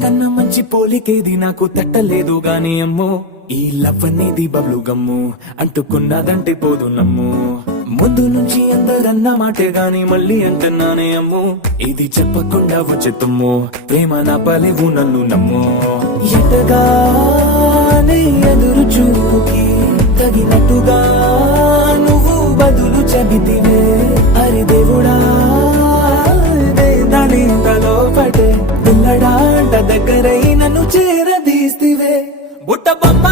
కన్నా మంచి పోలికేది నాకు తట్టలేదు గాని అమ్మో ఈ లవ్ అనేది బబ్లు గమ్ము అంటుకున్నదంటే పోదు నమ్ము ముందు నుంచి అందరన్న మాటే గాని మళ్ళీ అంటున్నానే అమ్ము ఇది చెప్పకుండా వచ్చేతుమ్ము ప్రేమ నా పలేవు నన్ను నమ్ము ఎటగానే ఎదురు చూకి తగినట్టుగా నువ్వు బదులు చెబితివే అరి దేవుడా దాని తలో పటే పిల్లడాంట దగ్గరై నన్ను చేరదీస్తివే బుట్ట బొమ్మ